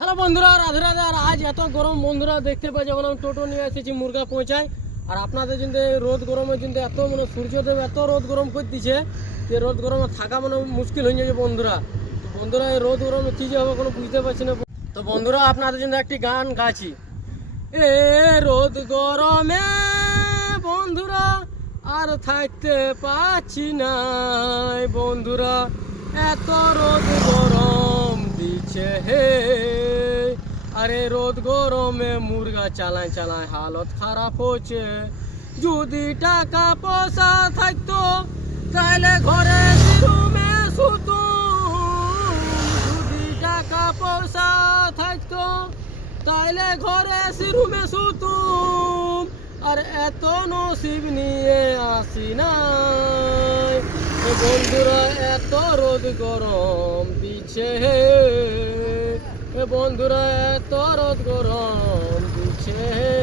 Hello বন্ধুরা, রাধে রাধে। আর আজ এত গরম বন্ধুরা দেখতে পাই, যখন আমি টোটো নিয়ে এসেছি মুরগা পৌঁছায়। আর আপনাদের কিন্তু এই রোদ গরমে কিন্তু এত সূর্যদেব এত রোদ গরম করে দিচ্ছে যে রোদ গরমে থাকা মুশকিল হয়ে যাচ্ছে বন্ধুরা। তো বন্ধুরা এই রোদ গরমে কী যে হবে কোনো বুঝতে পারছি না। তো বন্ধুরা আপনাদের জন্য একটি গান গাছি। এ রোদ গরমে বন্ধুরা আর থাকতে পারছি না বন্ধুরা, এত রোদ গরম দিচ্ছে হে। আরে রোদ গরমে মুরগা চালায় চালায় হালত খারাপ হচ্ছে। যদি টাকা পয়সা থাকতো তাহলে ঘরে রুমে শুতুম। যদি টাকা পয়সা থাকতো তাইলে ঘরে রুমে শুতুম। আর এত নসিব নিয়ে আসি নাই বন্ধুরা, এত রোদ গরম দিচ্ছে হে বন্ধুরা, এত রোদ গরম দিচ্ছে হে।